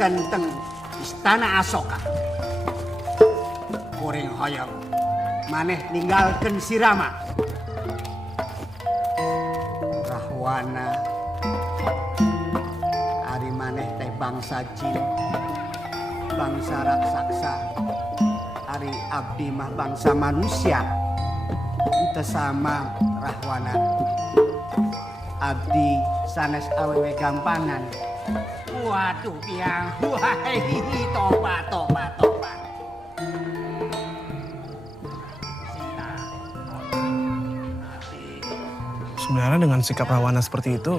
nepikan teng istana Asoka. Kuring hoyong maneh ninggalkeun si Rama. Rahwana ari maneh teh bangsa jin, bangsa raksasa. Ari abdi mah bangsa manusia. Teu sama Rahwana. Abdi sanes awewe gampanan. Waduh biang, wahai tobat. Sebenarnya dengan sikap Rahwana seperti itu,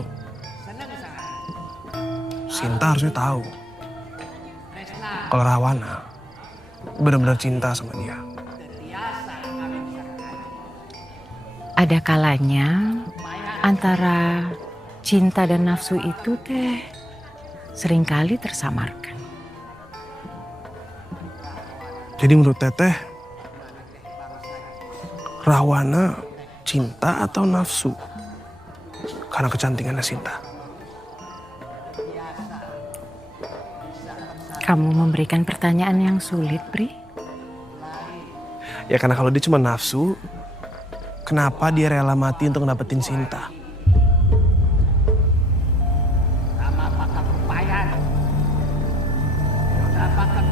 Sinta harusnya tahu kalau Rahwana benar-benar cinta sama dia. Ada kalanya antara cinta dan nafsu itu teh seringkali tersamarkan. Jadi menurut Teteh, Rahwana cinta atau nafsu karena kecantikannya Sinta? Kamu memberikan pertanyaan yang sulit, Pri. Ya karena kalau dia cuma nafsu, kenapa dia rela mati untuk dapetin Sinta? Rama pakai berupaya. Dapatkan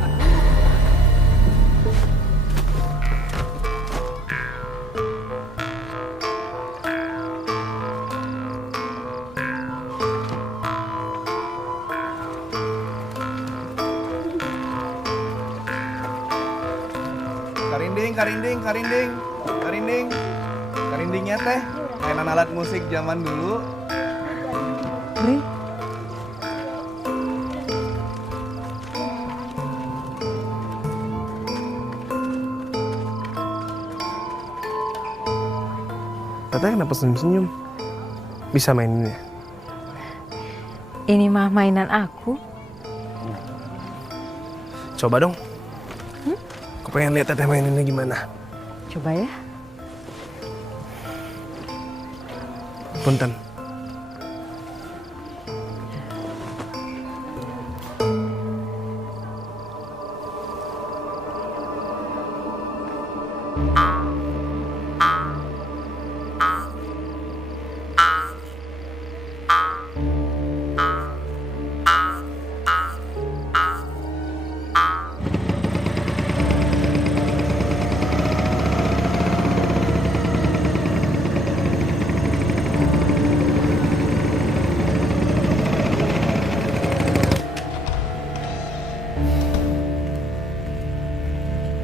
Karindingnya teh mainan alat musik zaman dulu. Pri, Teteh kenapa senyum-senyum? Bisa maininnya? ini mah mainan aku. Coba dong. Aku pengen lihat Teteh maininnya gimana. Coba ya. Punten.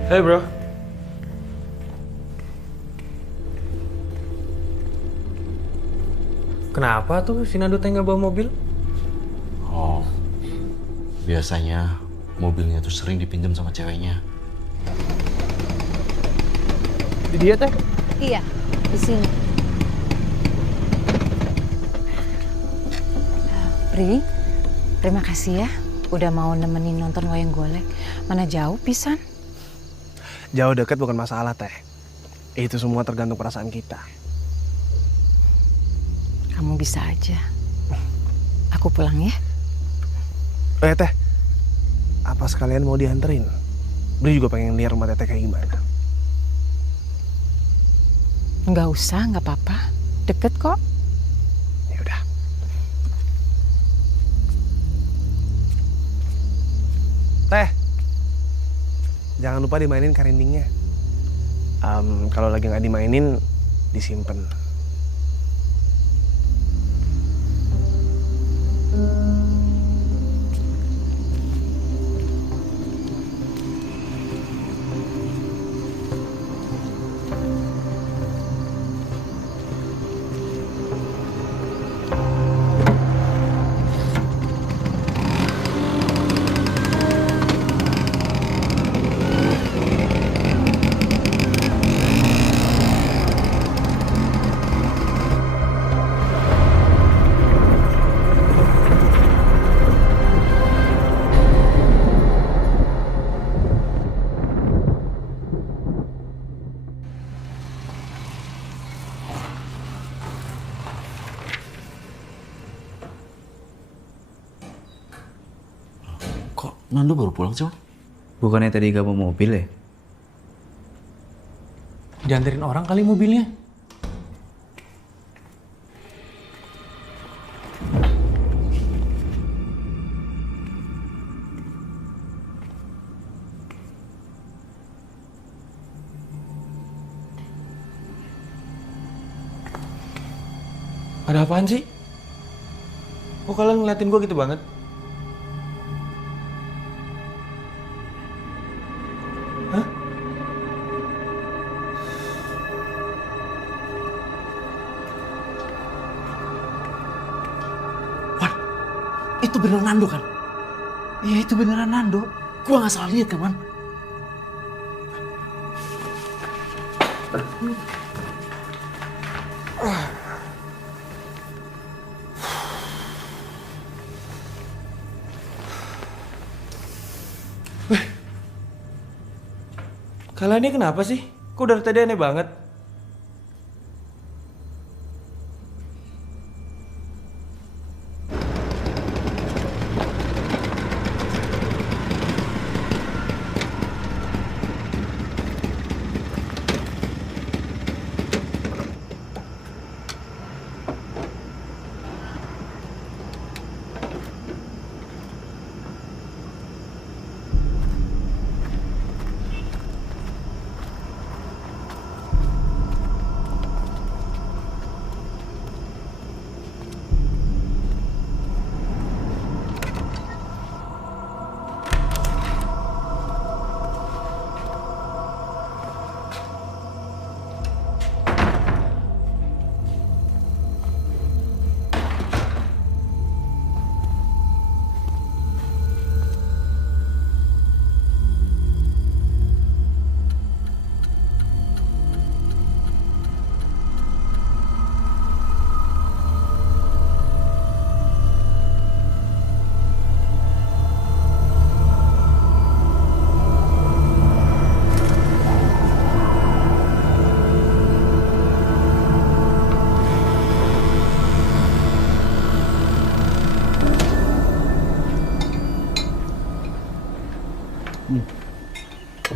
Hey bro. Kenapa tuh si Nando teh nggak bawa mobil? Oh, biasanya mobilnya tuh sering dipinjam sama ceweknya. Di dia teh? Iya, di sini. Pri, terima kasih ya udah mau nemenin nonton wayang golek. Mana jauh pisan? Jauh dekat bukan masalah Teh. Itu semua tergantung perasaan kita. Kamu bisa aja. Aku pulang ya. Teh, apa sekalian mau dianterin? Beli juga pengen lihat rumah Teteh kayak gimana. Nggak usah, nggak apa-apa. Deket kok. Ya udah. Teh, jangan lupa dimainin karindingnya. Kalau lagi nggak dimainin, disimpan. Nando baru pulang sih, Bang? Bukannya tadi gak bawa mobil ya? Dianterin orang kali mobilnya. Ada apaan sih? Kok kalian ngeliatin gue gitu banget? Hah? Wan, itu beneran Nando kan? Iya, itu beneran Nando. Gua nggak salah lihat kan, Wan? Kalian ini kenapa sih? Kok dari tadi aneh banget?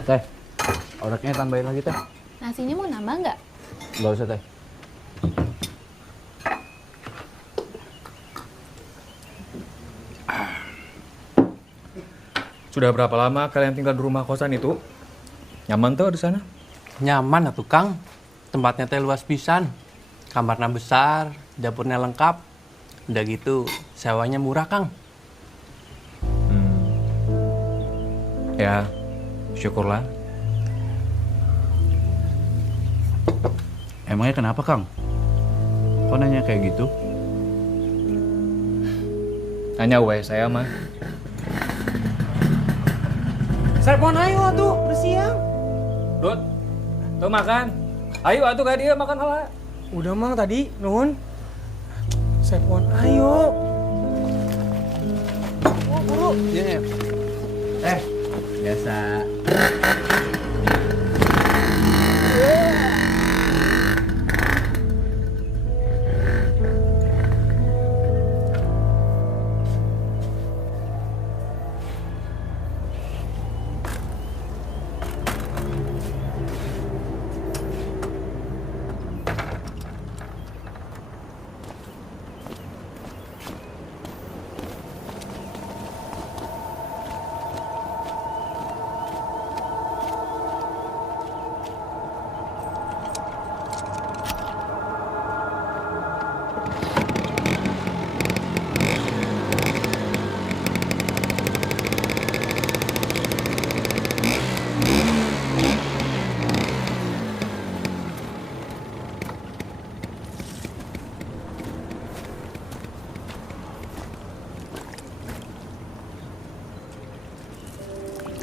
Teh, oreknya tambahin lagi, Teh. Nasinya mau nambah nggak? Nggak usah, Teh. Sudah berapa lama kalian tinggal di rumah kosan itu? Nyaman tuh di sana? Nyaman atuh Kang. Tempatnya teh luas pisan. Kamarnya besar, dapurnya lengkap. Udah gitu, sewanya murah, Kang. Ya, syukurlah. Emangnya kenapa, Kang? Kok nanya kayak gitu? Hanya saya mah. Telepon ayo tuh, bersiang. Dut, tuh makan. Ayo atuh kayak dia makan hala. Udah mang tadi, nuhun. Telepon ayo. Oh, buru. Iya. Biasa.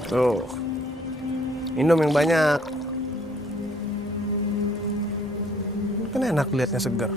Tuh, minum yang banyak. Kan enak liatnya segar.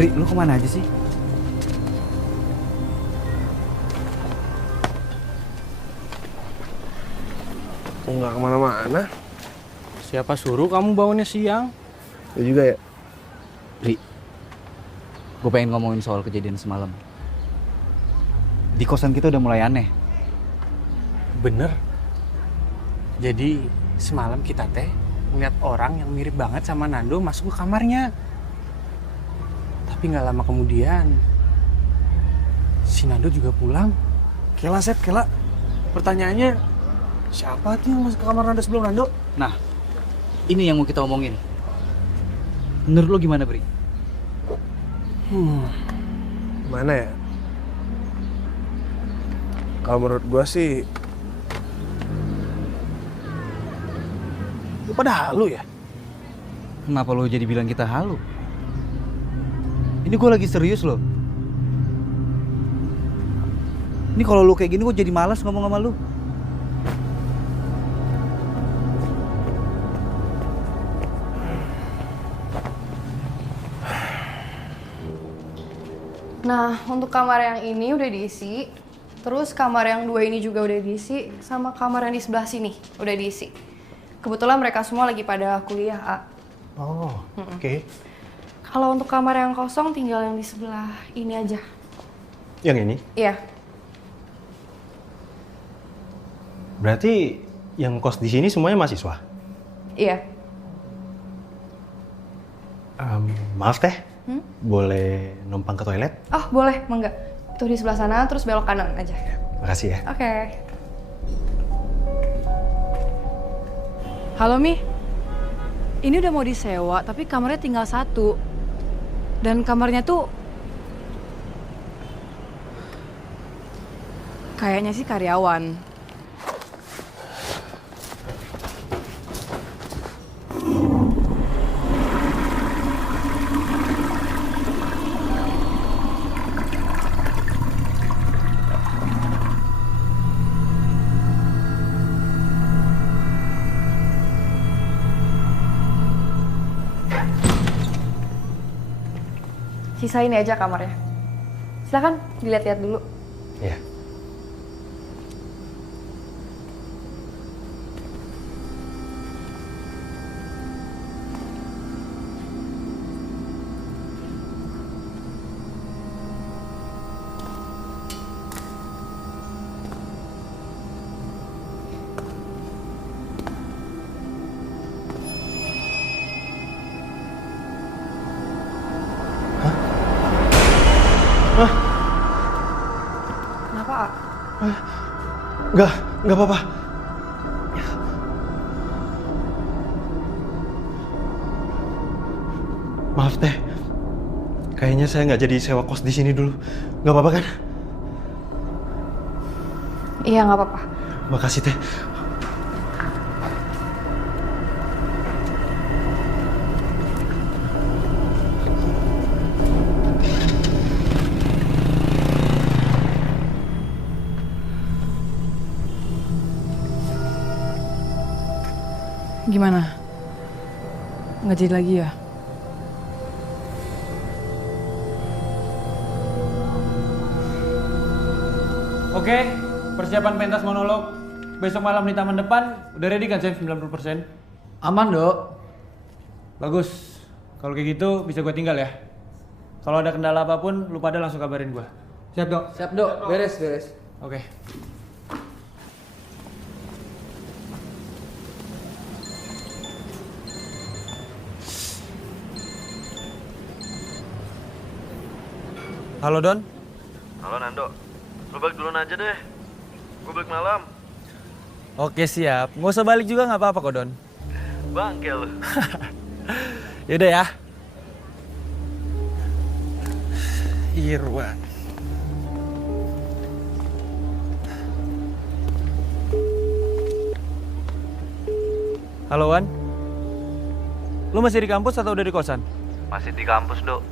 Bri, lu kemana aja sih? Nggak kemana-mana. Siapa suruh kamu bangunnya siang? Ya juga ya. Bri, gue pengen ngomongin soal kejadian semalam. Di kosan kita udah mulai aneh. Bener. Jadi semalam kita teh ngeliat orang yang mirip banget sama Nando masuk ke kamarnya. Tapi nggak lama kemudian si Nando juga pulang. Kela, Sep, Kela. Pertanyaannya, siapa tuh yang masuk ke kamar Nando sebelum Nando? Nah, ini yang mau kita omongin. Menurut lo gimana, Bri? Mana ya? Kalau menurut gua sih, lu pada halu ya? Kenapa lo jadi bilang kita halu? Ini gue lagi serius loh. Ini kalau lu kayak gini gue jadi malas ngomong sama lu. Nah, untuk kamar yang ini udah diisi. Terus kamar yang 2 ini juga udah diisi. Sama kamar yang di sebelah sini udah diisi. Kebetulan mereka semua lagi pada kuliah, A. Oh, oke. Kalau untuk kamar yang kosong tinggal yang di sebelah ini aja. Yang ini? Iya. Berarti yang kos di sini semuanya mahasiswa? Iya. Maaf teh, boleh numpang ke toilet? Oh, boleh, mangga. Tuh di sebelah sana, terus belok kanan aja. Makasih ya. Oke. Halo Mi, ini udah mau disewa tapi kamarnya tinggal 1. Dan kamarnya tuh kayaknya sih karyawan. Sisa ini aja kamarnya. Silakan dilihat-lihat dulu. Iya. Kenapa, A? Nggak apa-apa. Maaf teh, kayaknya saya nggak jadi sewa kos di sini dulu. Nggak apa-apa kan? Iya, nggak apa-apa. Makasih teh. Gimana? Nggak jadi lagi ya? Oke, persiapan pentas monolog. Besok malam di taman depan, udah ready kan, Chef? 90%? Aman, Dok. Bagus. Kalau kayak gitu, bisa gue tinggal ya. Kalau ada kendala apapun, lu pada langsung kabarin gue. Siap, Dok? Siap, Dok. Beres. Oke. Halo, Don? Halo Nando, lu balik duluan aja deh. Gue balik malam. Oke, siap. Nggak usah balik juga nggak apa-apa kok, Don. Bangke lu. Yaudah ya. Irwan. Halo, Wan. Lu masih di kampus atau udah di kosan? Masih di kampus, Dok.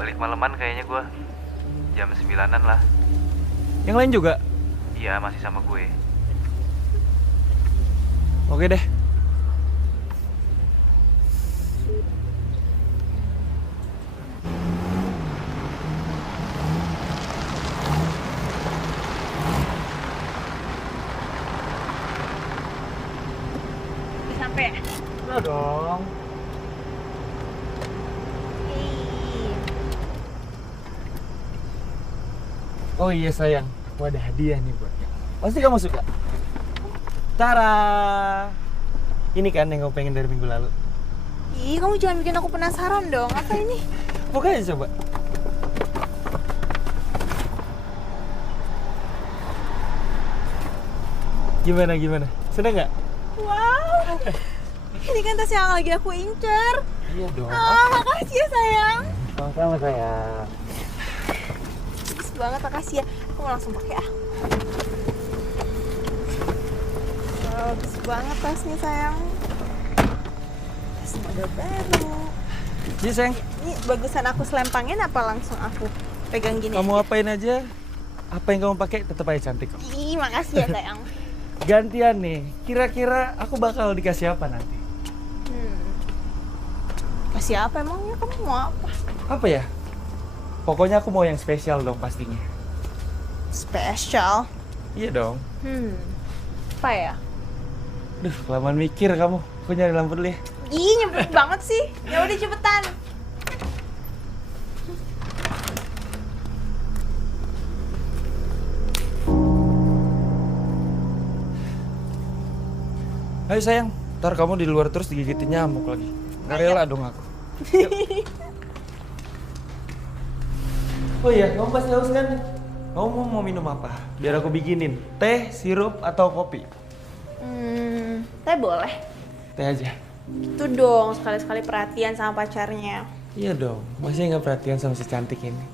Balik maleman kayaknya gue. Jam 9-an lah. Yang lain juga? Iya, masih sama gue. Oke deh. capek? Udah dong. Oh iya sayang, aku ada hadiah nih buat kamu. Pasti kamu suka. Tara! Ini kan yang kamu pengen dari minggu lalu. Ih, kamu jangan bikin aku penasaran dong. Apa ini? Buka aja coba. Gimana? Seneng nggak? Wow, ini kan tas yang lagi aku incer. Iya dong. Makasih ya sayang. Sama-sama sayang. Bagus banget, makasih ya. Aku mau langsung pakai ah. Wow, bagus banget tasnya sayang. Tas model baru. Iya sayang. Ini bagusan aku selempangin apa langsung aku pegang gini? Kamu apain aja, apa yang kamu pakai tetap aja cantik kok. Ih, makasih ya sayang. Gantian nih, kira-kira aku bakal dikasih apa nanti? Kasih apa emangnya? Kamu mau apa? Apa ya? Pokoknya aku mau yang spesial dong pastinya. Spesial? Iya dong. Apa ya? Duh, kelamaan mikir kamu. Aku nyari lampu dulu ya. Ih, nyebelin banget sih. Ya udah cepetan. Ayo sayang, ntar kamu di luar terus digigitin nyamuk lagi. Nggak rela dong aku. Oh iya, kamu pasti haus kan? Kamu mau minum apa? Biar aku bikinin. Teh, sirup, atau kopi? Teh boleh. Teh aja. Itu dong, sekali-sekali perhatian sama pacarnya. Iya dong, masih nggak perhatian sama si cantik ini.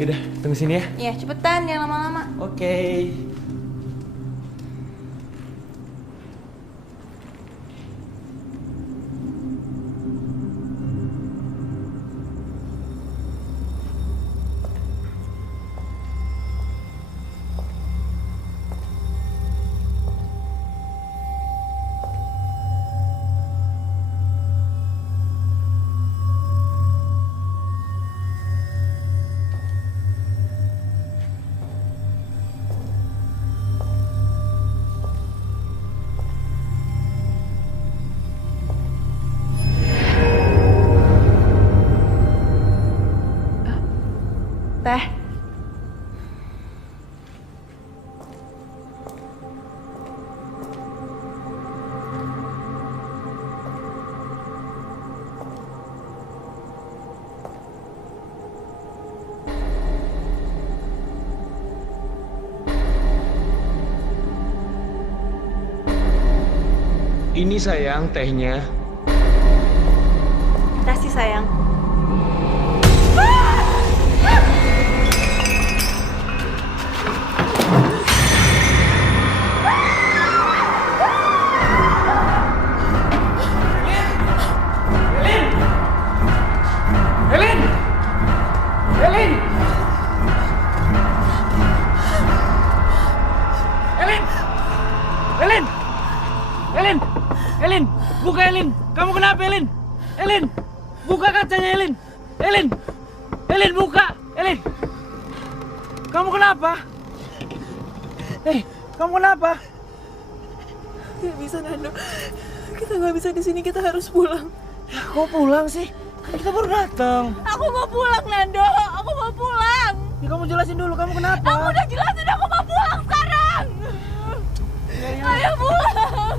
Yaudah, tunggu sini ya. Iya, cepetan, jangan lama-lama. Oke. Teh. Ini sayang tehnya. Kasih sayang. Elin, buka Elin. Kamu kenapa Elin? Elin, buka kacanya Elin. Elin buka. Elin, kamu kenapa? Kamu kenapa? Gak bisa Nando, kita nggak bisa di sini, kita harus pulang. Kok pulang sih? Kan kita baru datang. Aku mau pulang Nando, aku mau pulang. Ya, kamu jelasin dulu, kamu kenapa? Aku udah jelasin, aku mau pulang sekarang. Ayo pulang.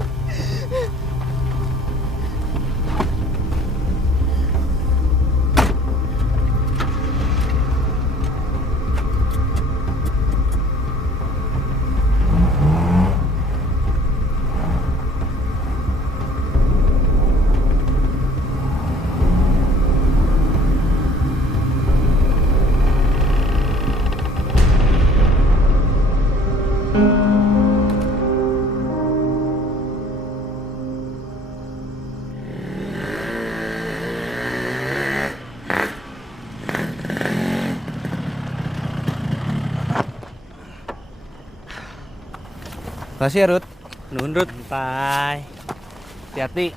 Makasih ya, Rut. Nundut. Bye. Hati-hati.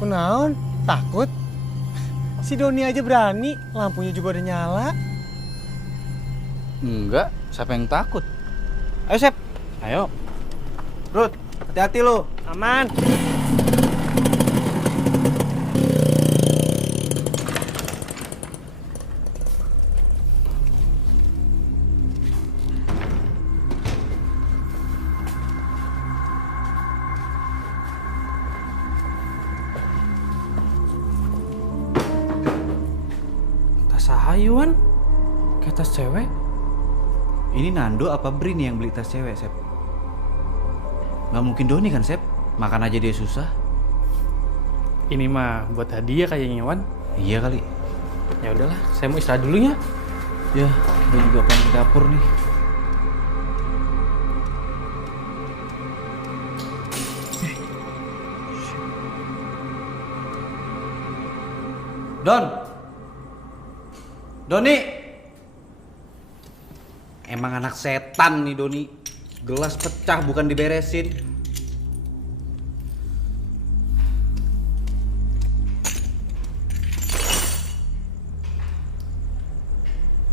Kok Kunaon? Takut? Si Doni aja berani, lampunya juga udah nyala. Enggak, siapa yang takut? Ayo, Sep. Ayo. Rut, hati-hati lo. Aman. Tas sahayuan? Kayak tas cewek? Ini Nando apa Brin yang beli tas cewek, Sep? Nggak mungkin Doni kan, Sep? Makan aja dia susah. Ini mah buat hadiah kayaknya, Wan. Iya kali. Ya udahlah, saya mau istirahat dulu ya. Ya, gue juga pengen ke dapur nih. Don! Doni! Emang anak setan nih Doni. Gelas pecah bukan diberesin.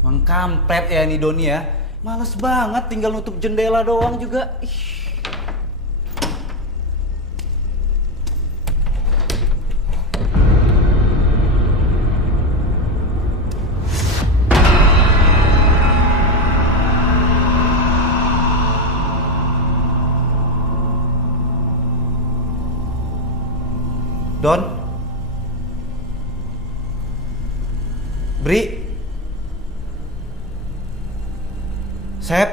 Emang kampret ya nih Doni ya. Males banget tinggal nutup jendela doang juga. Ih. Don? Bri? Sep?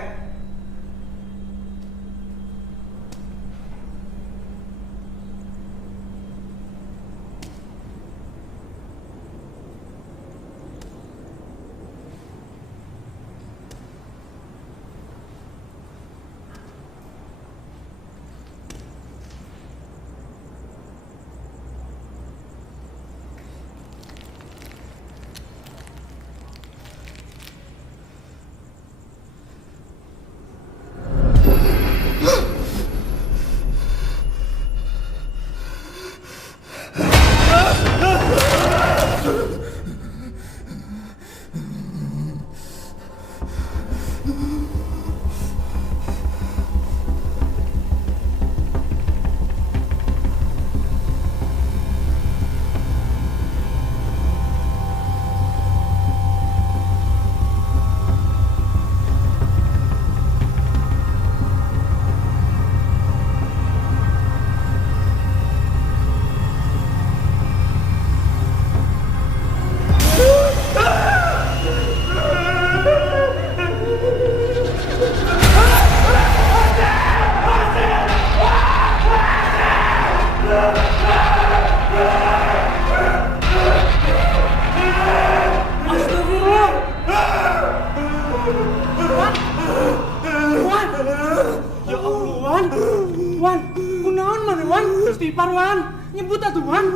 Istighfar, Wan. Nyebut atuh, Wan.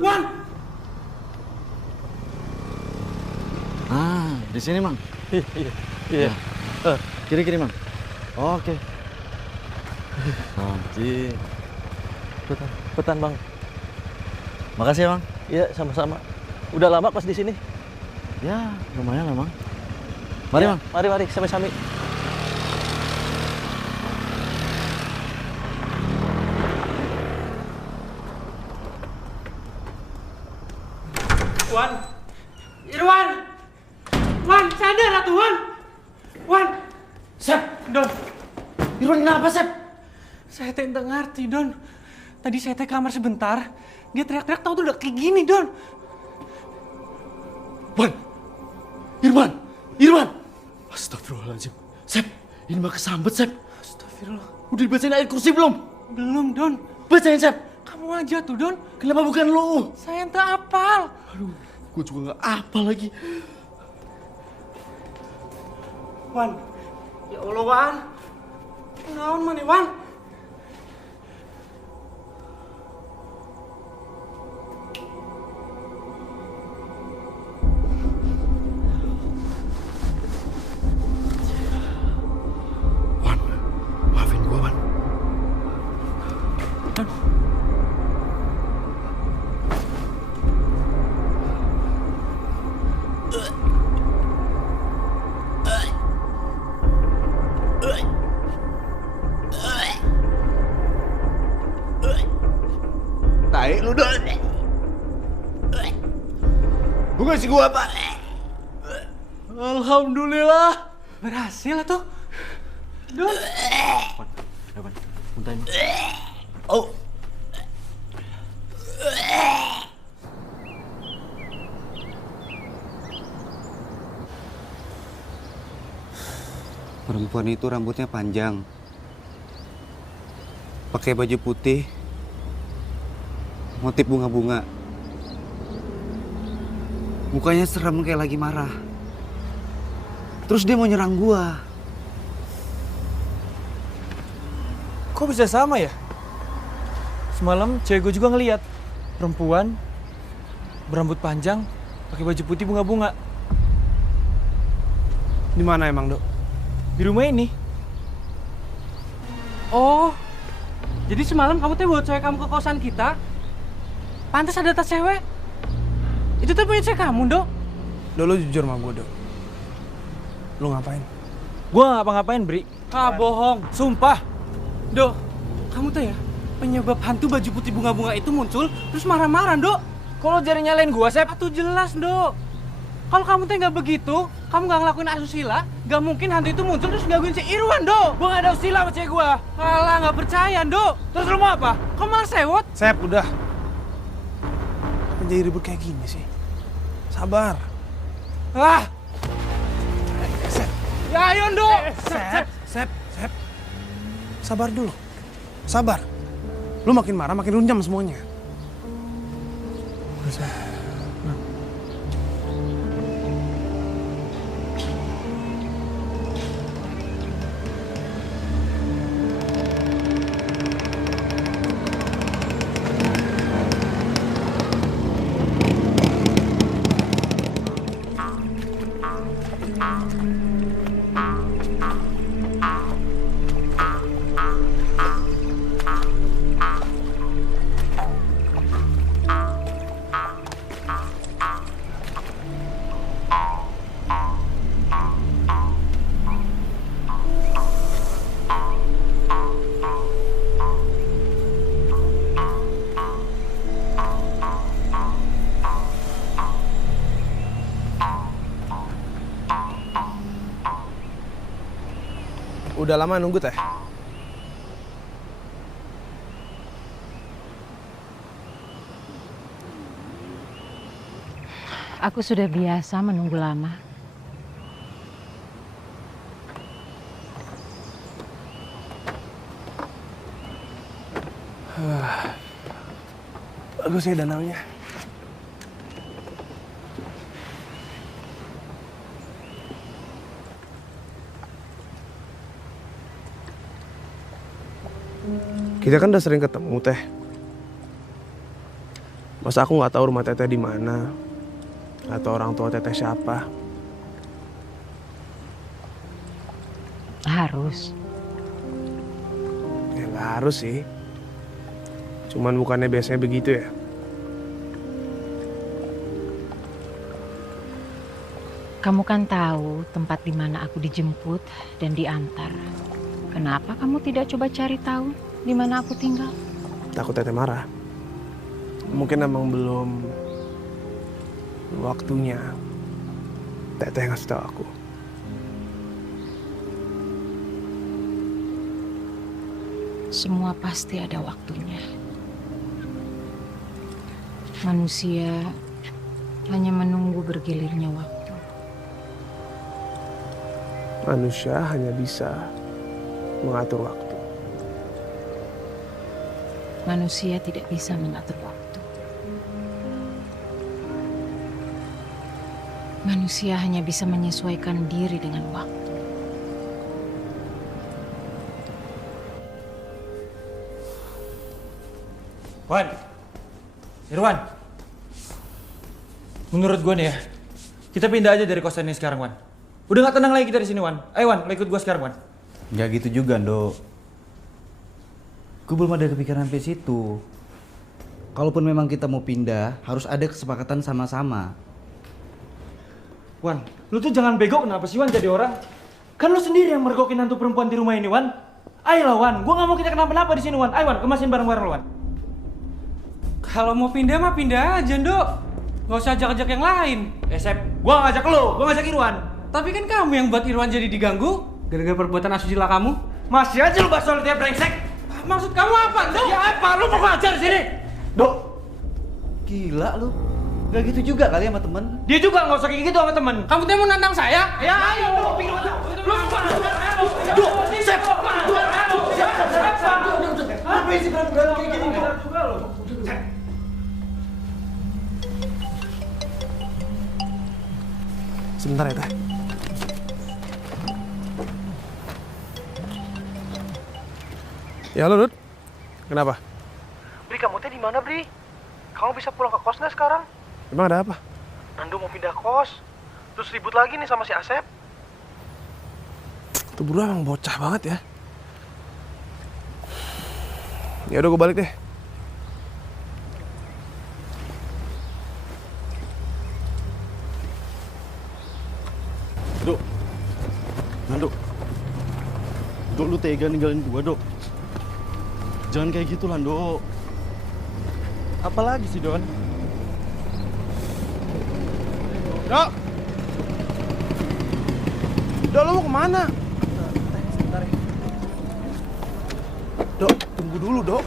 Wan. Ah, di sini, Mang. Iya. Kiri-kiri, Mang. Oke. Anjir. Petan, Bang. Makasih ya, Mang. Iya, sama-sama. Udah lama pas di sini. Ya, lumayan lah, Mang. Mari, Ya, Mang. Mari, sami-sami. Wan. Irwan. Wan, sadar atuh, Wan. Wan. Sep, Don. Irwan kenapa, Sep? Saya teh nggak ngerti, Don. Tadi saya teh kamar sebentar, dia teriak-teriak tahu tuh udah kayak gini, Don. Wan. Irwan. Astagfirullahaladzim. Sep, ini mah kesambet, Sep. Astagfirullah. Udah dibacain ayat kursi belum? Belum, Don. Bacain, Sep. Kamu aja tuh, Don. Kenapa bukan lo? Saya entah apal. Aduh, gue juga nggak apa lagi. Wan. Ya Allah, Wan. Naon mana, Wan? Wan, maafin gue, Wan. baik lu, Dok. Lu ngasih gua apa? Alhamdulillah. Berhasil tuh. Don. Muntahin. Oh. Perempuan itu rambutnya panjang. Pakai baju putih. Motif bunga-bunga. Mukanya serem kayak lagi marah. Terus dia mau nyerang gua. Kok bisa sama ya? Semalam cewek gue juga ngeliat perempuan berambut panjang, pakai baju putih bunga-bunga. Di mana emang, Dok? Di rumah ini. Oh, jadi semalam kamu tuh bawa cewek kamu ke kosan kita? Pantas ada tas cewek? Itu tuh punya cewek kamu, Dok? Dok, lu jujur sama gue, Dok. Lu ngapain? Gue gak ngapa-ngapain, Bri. Ah, bohong. Sumpah. Dok, kamu tuh ya penyebab hantu baju putih bunga-bunga itu muncul terus marah-marah, Dok. Kalau jari nyalain gue, Sep? Tuh jelas, Dok. Kalau kamu tuh nggak begitu, kamu nggak ngelakuin asusila, nggak mungkin hantu itu muncul terus gangguin si Irwan, Dok. Gue gak ada usil sama cewek gue. Alah, nggak percaya, Dok. Terus lu mau apa? Kamu malah sewot. Sep, udah. Menjadi ribut kayak gini sih. Sabar. Ah! Ya ayo, Dok. Sep. Sabar dulu. Sabar. Lu makin marah, makin runjam semuanya. Udah, Sep. Udah lama nunggu, Teh? Aku sudah biasa menunggu lama. Bagus ya danaunya. Kita kan udah sering ketemu, Teh. Masa aku nggak tahu rumah Teteh di mana atau orang tua Teteh siapa? Harus. Ya nggak harus sih. Cuman bukannya biasanya begitu ya? Kamu kan tahu tempat di mana aku dijemput dan diantar. Kenapa kamu tidak coba cari tahu di mana aku tinggal? Takut Teteh marah. Mungkin emang belum waktunya Teteh ngasih tahu aku. Semua pasti ada waktunya. Manusia hanya menunggu bergilirnya waktu. Manusia hanya bisa mengatur waktu. Manusia tidak bisa mengatur waktu. Manusia hanya bisa menyesuaikan diri dengan waktu. Wan, Irwan. Menurut gue nih ya, kita pindah aja dari kosan ini sekarang, Wan. Udah gak tenang lagi kita di sini, Wan. Ayo, Wan, lo ikut gue sekarang, Wan. Gak gitu juga, Dok. Gue belum ada kepikiran sampai situ. Kalaupun memang kita mau pindah, harus ada kesepakatan sama-sama. Wan, lu tuh jangan bego kenapa sih, Wan, jadi orang? Kan lu sendiri yang mergokin hantu perempuan di rumah ini, Wan. Ayolah, Wan. Gue gak mau kita kenapa-napa di sini, Wan. Ayo, Wan, kemasin barang-barang lu, Wan. Kalau mau pindah mah pindah aja, Nduk. Gak usah ajak-ajak yang lain. Sep, gua ngajak lo, gua ngajak Irwan. Tapi kan kamu yang buat Irwan jadi diganggu gara-gara perbuatan asusila kamu. Masih aja lu bahas soal dia brengsek. Maksud kamu apa, Nduk? Ya apa? Lu mau ngajar sini? Dok, gila lu. Gak gitu juga kali sama temen. Dia juga nggak usah kayak gitu sama temen. Kamu tuh mau nantang saya? Ya ayo, lu Dok, Sep. Apa sih berat-berat kayak gini, Dok? Sebentar ya, Teh. Ya, halo, Dut. Kenapa? Bri, kamu teh di mana, Bri? Kamu bisa pulang ke kos nggak sekarang? Emang ada apa? Nando mau pindah kos. Terus ribut lagi nih sama si Asep. Tuh bro emang bocah banget ya. Ya udah gue balik deh. Dok, Nando, Dok lu tega ninggalin gua, Dok. Jangan kayak gitu lah, Dok. Apalagi sih, Don? Dok! Dok, lo mau kemana? Sebentar ya. Dok, tunggu dulu, Dok.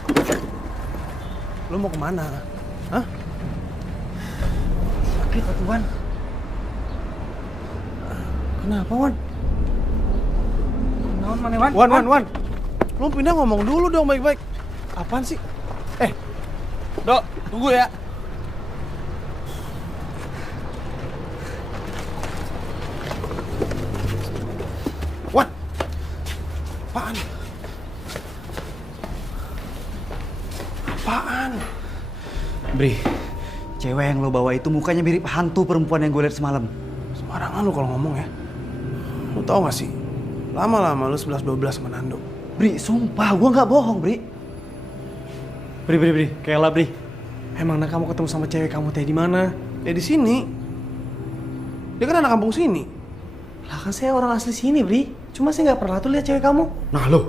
Lo mau kemana? Hah? Sakit atuh, Wan. Kenapa, Wan? Naon mana, Wan? Wan. Lo pindah ngomong dulu dong baik-baik. Apaan sih? Dok, tunggu ya. Wan! Apaan? Apaan? Bri, cewek yang lo bawa itu mukanya mirip hantu perempuan yang gue lihat semalam. Sembarangan lu kalau ngomong ya. Lu tau gak sih? Lama-lama lu 11-12 sama Nando. Bri, sumpah gue nggak bohong, Bri. Bri, kayalah Bri. Emangnya kamu ketemu sama cewek kamu teh di mana? Ya di sini. Dia kan anak kampung sini. Lah kan saya orang asli sini, Bri. Cuma saya nggak pernah tuh lihat cewek kamu. Nah, lo.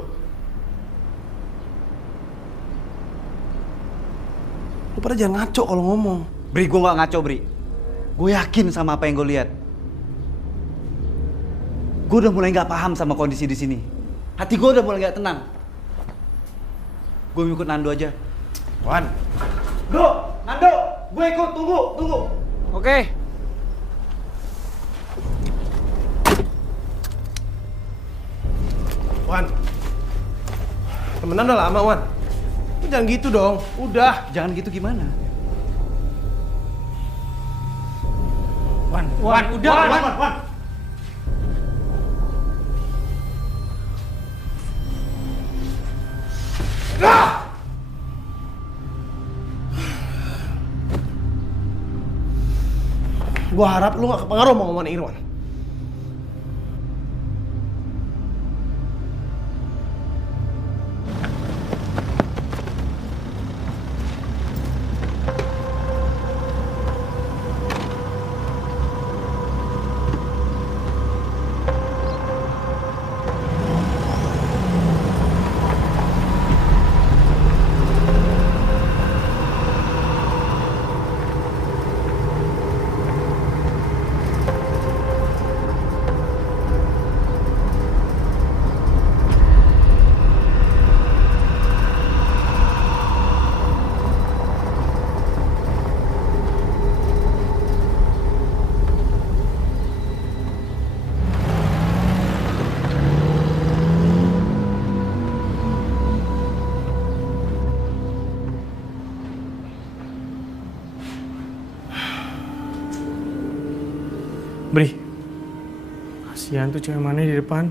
Lu pada jangan ngaco kalau ngomong. Bri, gue nggak ngaco, Bri. Gue yakin sama apa yang gue lihat. Gue udah mulai nggak paham sama kondisi di sini. Hati gue udah mulai nggak tenang. Gue ikut Nando aja. Wan. Bro, Nando, gue ikut. Tunggu. Oke. Wan. Temenan udah lama, Wan. Lu jangan gitu dong. Udah. Jangan gitu gimana? Wan, udah, Wan. Gua harap lu gak kepengaruh sama omongan Irwan. Bri, kasihan tuh cewek mana di depan.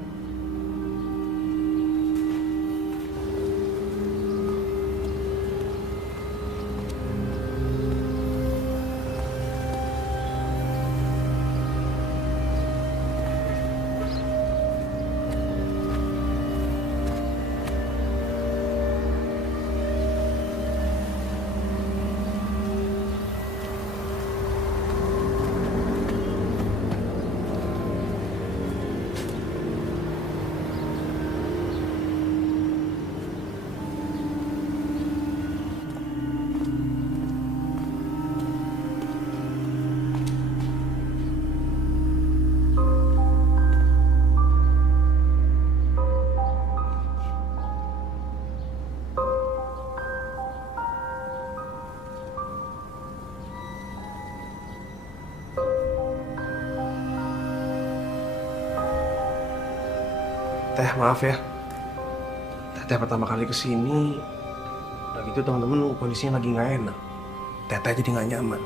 Teh, maaf ya. Teteh pertama kali kesini, lagi itu teman-teman kondisinya lagi nggak enak. Teteh jadi nggak nyaman.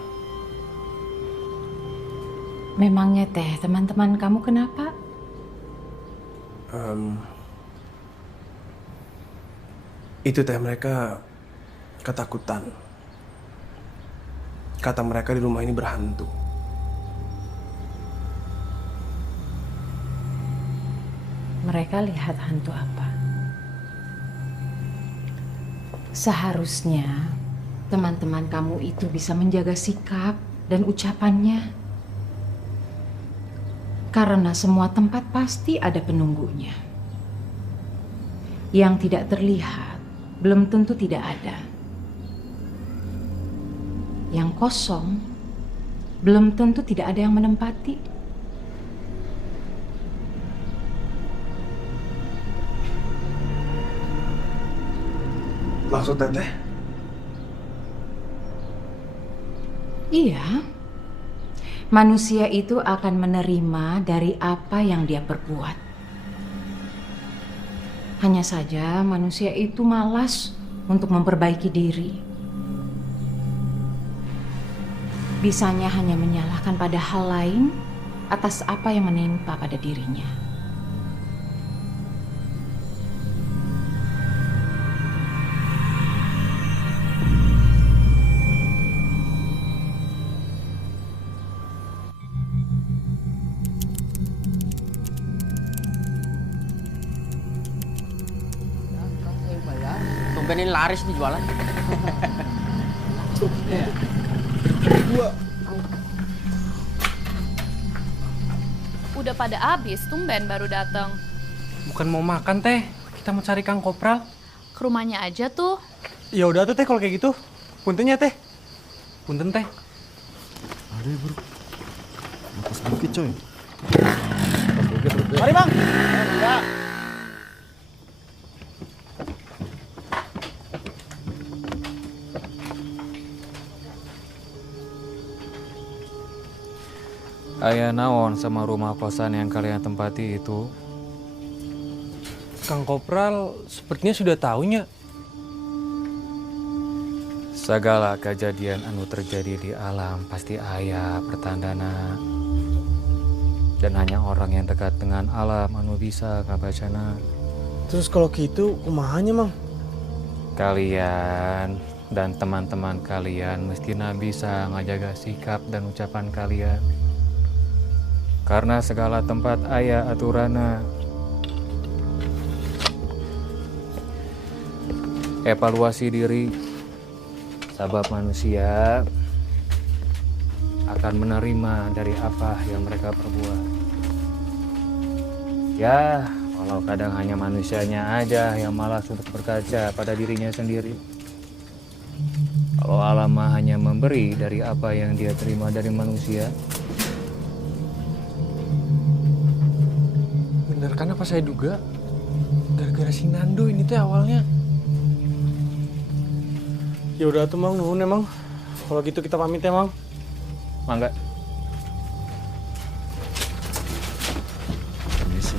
Memangnya Teh, teman-teman kamu kenapa? Itu Teh, mereka ketakutan. Kata mereka di rumah ini berhantu. Mereka lihat hantu apa? Seharusnya teman-teman kamu itu bisa menjaga sikap dan ucapannya. Karena semua tempat pasti ada penunggunya. Yang tidak terlihat belum tentu tidak ada. Yang kosong belum tentu tidak ada yang menempati. Maksud Teteh? Iya. Manusia itu akan menerima dari apa yang dia perbuat. Hanya saja manusia itu malas untuk memperbaiki diri. Bisanya hanya menyalahkan pada hal lain atas apa yang menimpa pada dirinya. Tumben ini laris nih jualan. Udah pada habis, tumben baru datang. Bukan mau makan Teh, kita mau cari Kang Kopral. Ke rumahnya aja tuh. Ya udah tuh Teh kalau kayak gitu. Punten ya Teh. Punten Teh. Aduh bro, napas dikit coy. Mari Bang. Ya. Aya naon sama rumah kosan yang kalian tempati itu? Kang Kopral sepertinya sudah tahunya. Segala kejadian anu terjadi di alam pasti aya pertandana. Dan hanya orang yang dekat dengan alam anu bisa ngabacana. Terus kalau gitu, kumahanya Mang? Kalian dan teman-teman kalian mestinya bisa ngajaga sikap dan ucapan kalian. Karena segala tempat aya aturana. Evaluasi diri, sabab manusia akan menerima dari apa yang mereka perbuat. Ya, kalau kadang hanya manusianya aja yang malas untuk berkaca pada dirinya sendiri. Kalau alam mah hanya memberi dari apa yang dia terima dari manusia. Bener kan apa saya duga? Gara-gara si Nando ini teh awalnya. Ya udah tuh Mang, nuhun emang. Kalau gitu kita pamit ya Mang. Mangga. Permisi.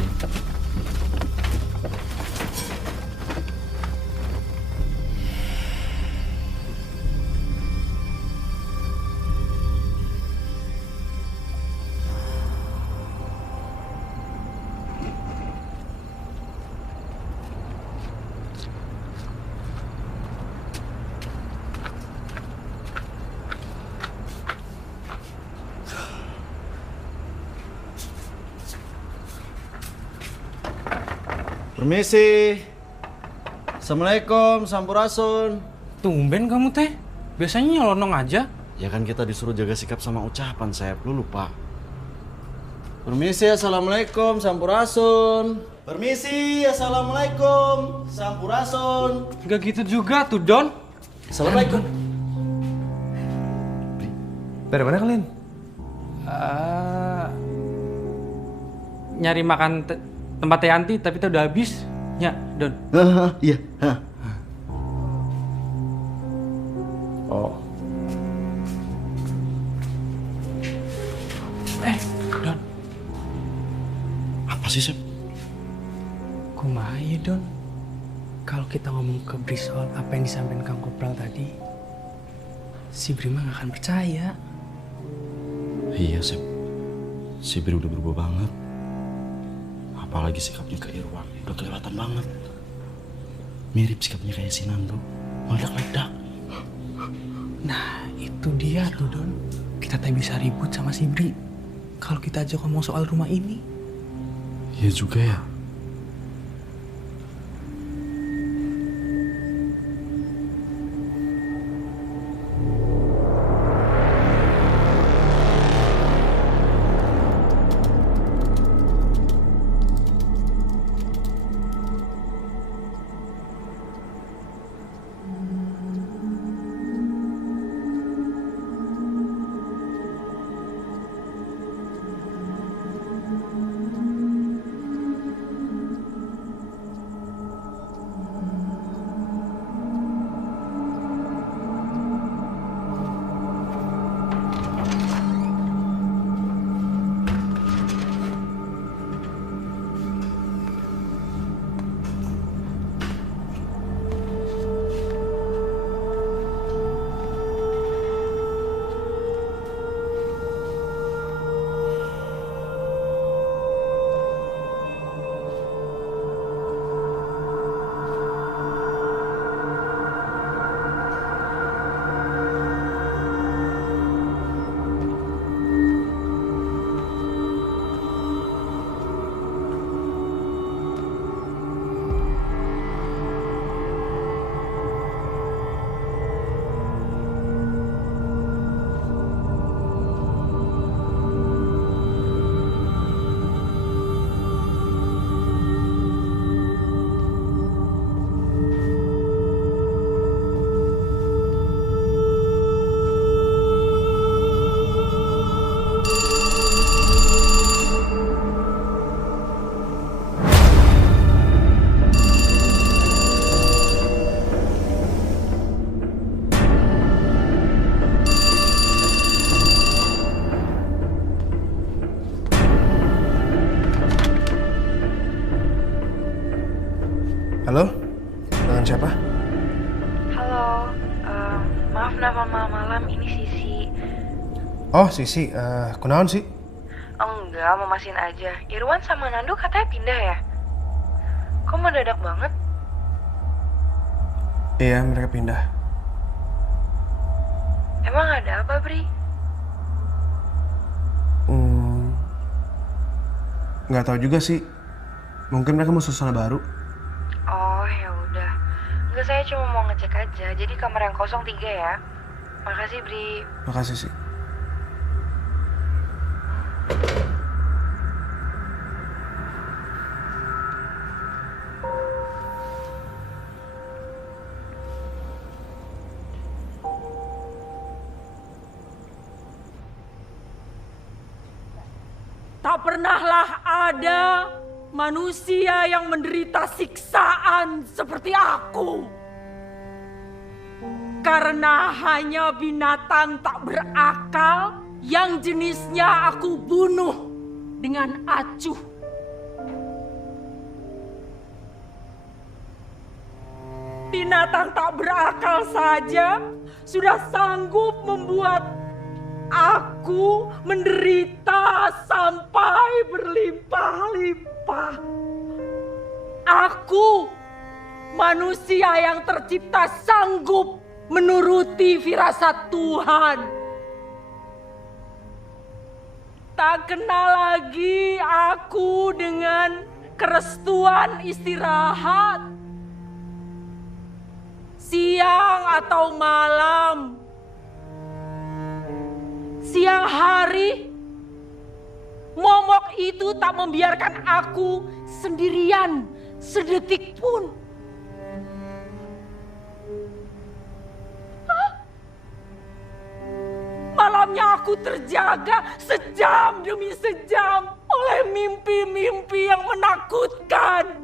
Permisi. Assalamualaikum, sampurasun. Tumben kamu teh. Biasanya nyelonong aja. Ya kan kita disuruh jaga sikap sama ucapan, Sep. Lu lupa. Permisi, assalamualaikum, sampurasun. Permisi, assalamualaikum, sampurasun. Gak gitu juga tuh Don. Assalamualaikum. Dari mana kalian? Nyari makan tempat Teh Yanti tapi teh udah habis. Ya, Don. Iya. Oh. Don. Apa sih, Sep? ngomong ke Bri soal apa yang disampaikan Kang Kopral tadi, si Bri mah gak akan percaya. Iya, Sep. Si Bri udah berubah banget. Apalagi sikapnya ke Irwan, udah kelihatan banget. Mirip sikapnya kayak si Nando, meledak-ledak. Nah, itu dia tuh, Don. Kita tak bisa ribut sama si Bri kalau kita aja ngomong soal rumah ini. Iya juga ya. Halo? Dengan siapa? Halo, maaf nelfon malam-malam, ini Sisi. Oh, Sisi. Kunaon sih? Enggak, mau mastiin aja. Irwan sama Nando katanya pindah ya? Kok mendadak banget? Iya, mereka pindah. Emang ada apa, Bri? Nggak tahu juga sih. Mungkin mereka mau suasana baru. Oh, ya udah. Enggak, saya cuma mau ngecek aja. Jadi kamar yang 03 ya. Makasih, Bri. Makasih sih. Tak pernahlah ada manusia yang menderita siksaan seperti aku. Karena hanya binatang tak berakal yang jenisnya aku bunuh dengan acuh. Binatang tak berakal saja sudah sanggup membuat aku menderita sampai berlimpah-limpah. Aku, manusia yang tercipta, sanggup menuruti firasat Tuhan. Tak kenal lagi aku dengan kerestuan istirahat. Siang atau malam, siang hari, momok itu tak membiarkan aku sendirian sedetik pun. Malamnya aku terjaga sejam demi sejam oleh mimpi-mimpi yang menakutkan.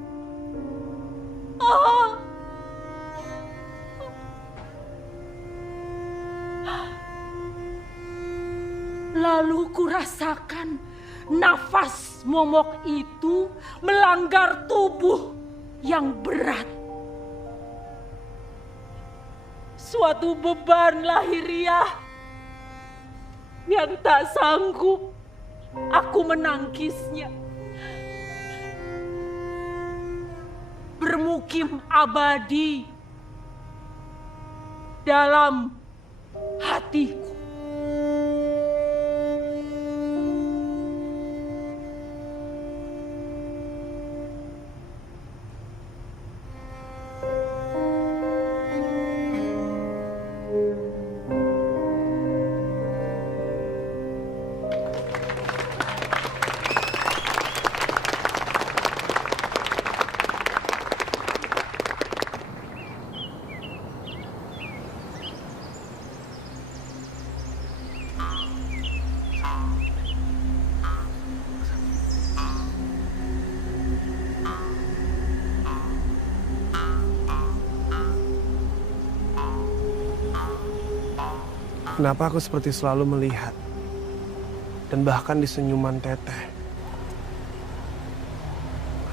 Lalu kurasakan nafas momok itu melanggar tubuh yang berat. suatu beban lahiriah yang tak sanggup aku menangkisnya. Bermukim abadi dalam hatiku. Kenapa aku seperti selalu melihat dan bahkan di senyuman Teteh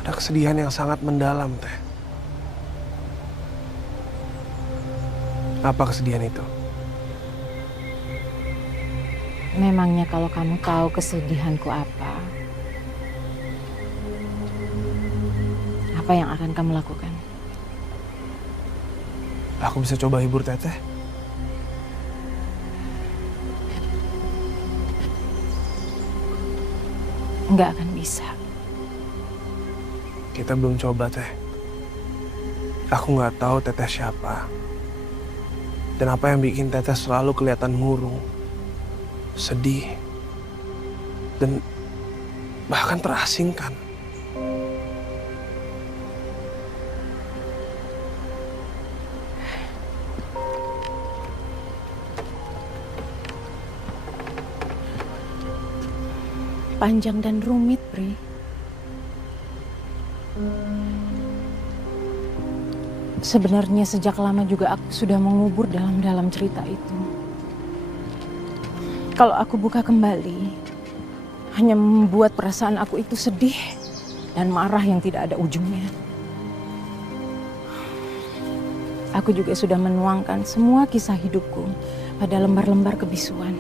ada kesedihan yang sangat mendalam, Teh. Apa kesedihan itu? Memangnya kalau kamu tahu kesedihanku apa yang akan kamu lakukan? Aku bisa coba hibur Teteh. Nggak akan bisa. Kita belum coba, Teh. Aku nggak tahu Teteh siapa. Dan apa yang bikin Teteh selalu kelihatan murung, sedih, dan bahkan terasingkan. Panjang dan rumit, Pri. Sebenarnya sejak lama juga aku sudah mengubur dalam cerita itu. Kalau aku buka kembali, hanya membuat perasaan aku itu sedih dan marah yang tidak ada ujungnya. Aku juga sudah menuangkan semua kisah hidupku pada lembar-lembar kebisuan.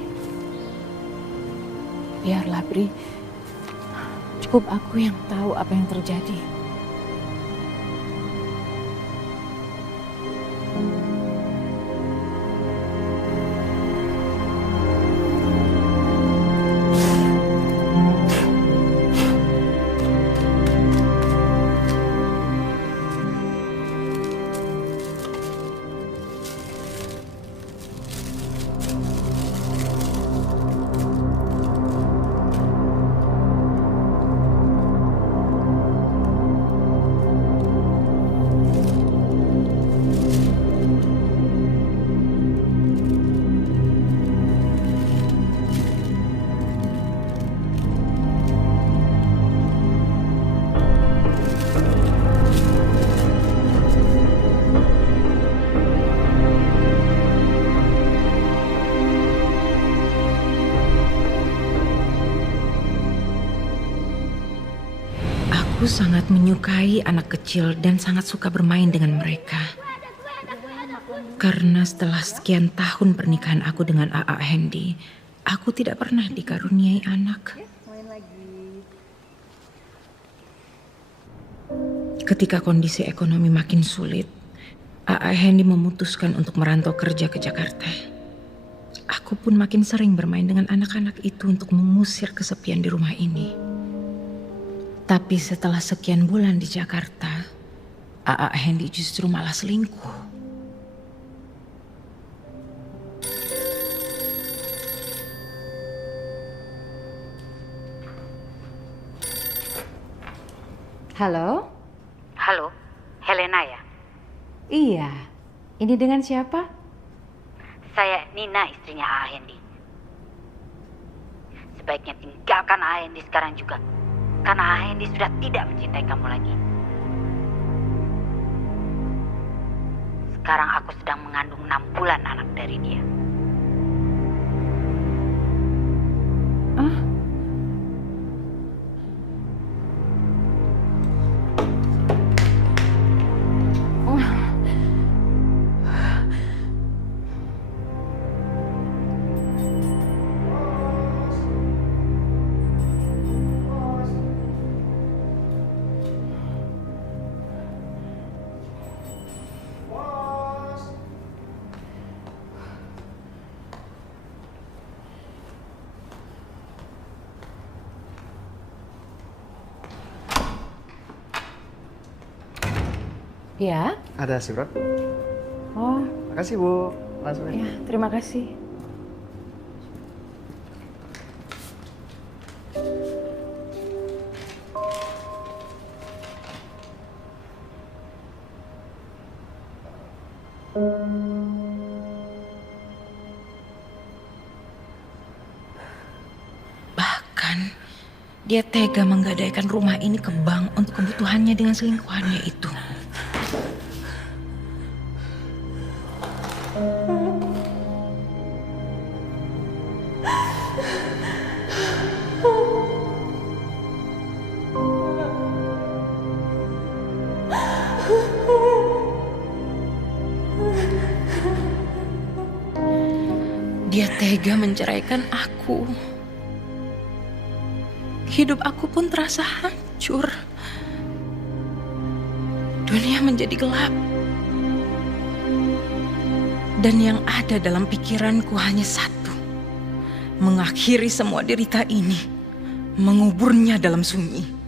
Biarlah, Bri. Cukup aku yang tahu apa yang terjadi. Aku sangat menyukai anak kecil dan sangat suka bermain dengan mereka. Karena setelah sekian tahun pernikahan aku dengan A.A. Hendy, aku tidak pernah dikaruniai anak. Ketika kondisi ekonomi makin sulit, A.A. Hendy memutuskan untuk merantau kerja ke Jakarta. Aku pun makin sering bermain dengan anak-anak itu untuk mengusir kesepian di rumah ini. Tapi setelah sekian bulan di Jakarta, A.A. Hendy justru malah selingkuh. Halo? Halo, Helena ya? Iya. Ini dengan siapa? Saya Nina, istrinya A. Hendy. Sebaiknya tinggalkan A. Hendy sekarang juga. Karena A. Hendy sudah tidak mencintai kamu lagi. Sekarang aku sedang mengandung 6 bulan anak dari dia. Ya? Ada surat. Oh, Makasih Bu. Langsung aja. ya, terima kasih. Bahkan dia tega menggadaikan rumah ini ke bank untuk kebutuhannya dengan selingkuhannya itu. Dia tega menceraikan aku. Hidup aku pun terasa hancur. Dunia menjadi gelap. Dan yang ada dalam pikiranku hanya satu. Mengakhiri semua derita ini. Menguburnya dalam sunyi.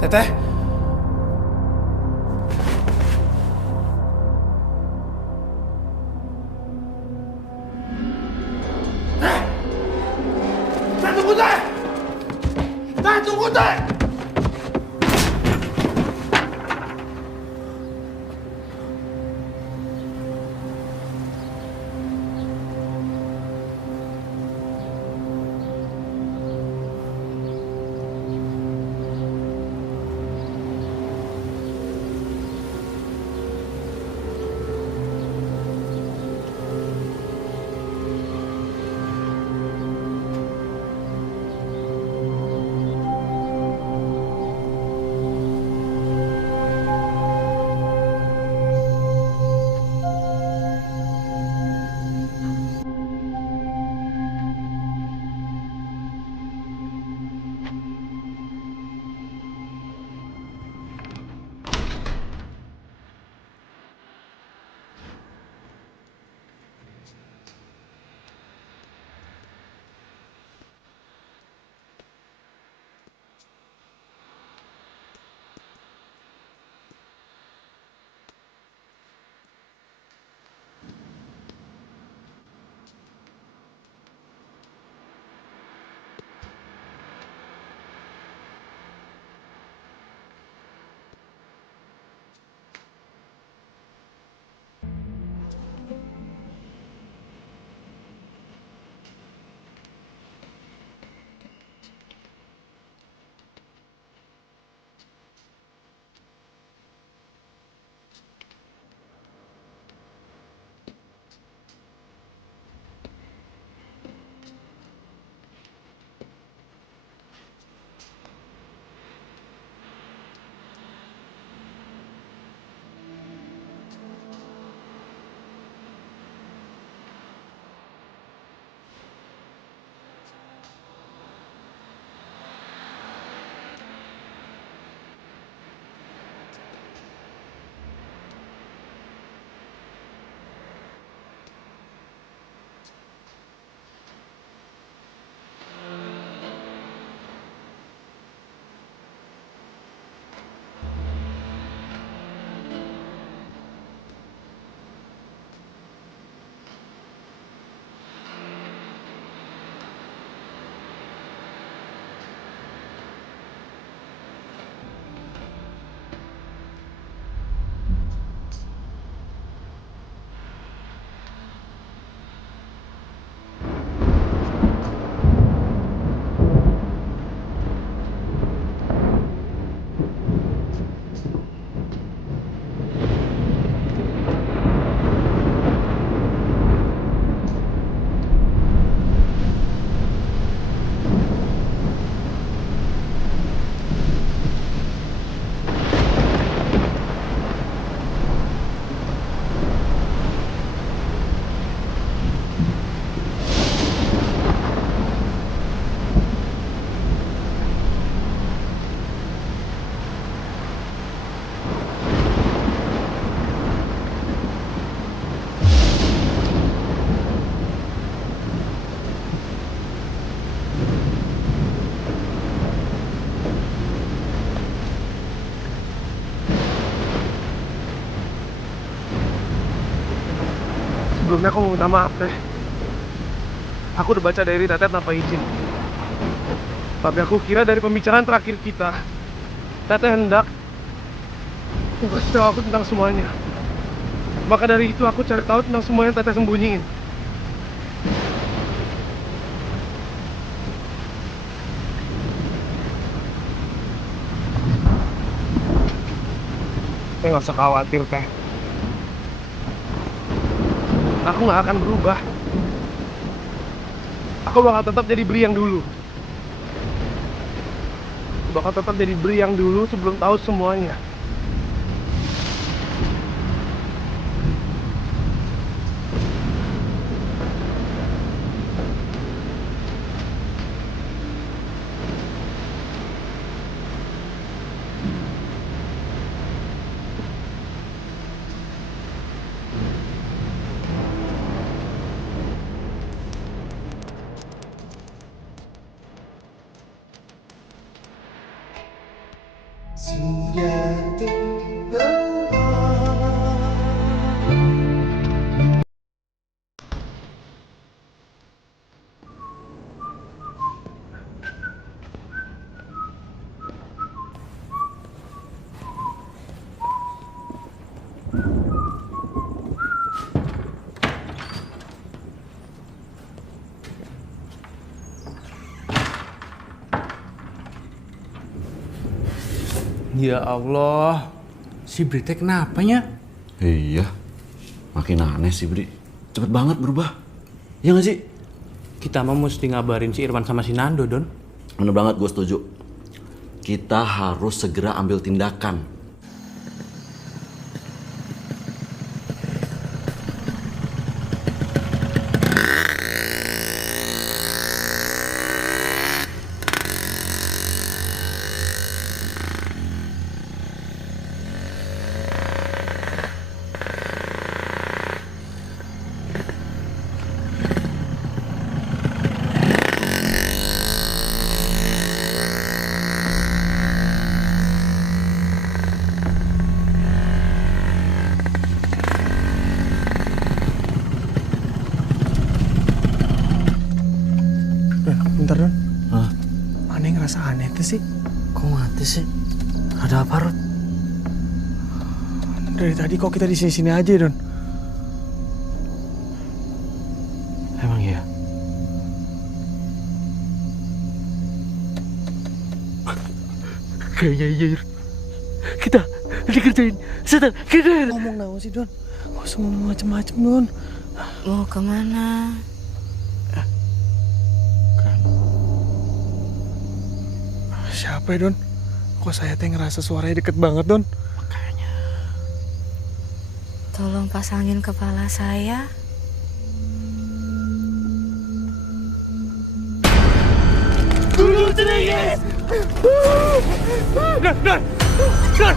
Teteh. Teh, tunggu teh! Teh, tunggu teh! Sebelumnya aku mau minta maaf, Teh. Aku udah baca diary Teteh tanpa izin. Tapi aku kira dari pembicaraan terakhir kita, Teteh hendak kasih tahu aku tentang semuanya. Maka dari itu aku cari tahu tentang semua yang Teteh sembunyiin. Teh nggak usah khawatir, Teh. Aku nggak akan berubah. Aku bakal tetap jadi Bri yang dulu. Aku bakal tetap jadi Bri yang dulu sebelum tahu semuanya. Ya Allah, si Brite kenapanya? Iya, makin aneh sih Bri. Cepet banget berubah. Iya gak sih? Kita mah mesti ngabarin si Irwan sama si Nando, Don. Bener banget, gue setuju. Kita harus segera ambil tindakan. Bentar, Don. Hah? Mana yang ngerasa aneh tuh sih? Kok mati sih? Ada apa, Rod? Dari tadi kok kita di sini-sini aja, Don? Emang iya? Kayaknya iya, Ir. Kita dikerjain setan. Kita ngomong naon sih, Don? Gak usah ngomong macem-macem, Don. Mau kemana? Siapa ya, Don? Kok saya teh ngerasa suaranya deket banget, Don? Tolong pasangin kepala saya. Gulung Cenengis! Don! Don! Don! Don!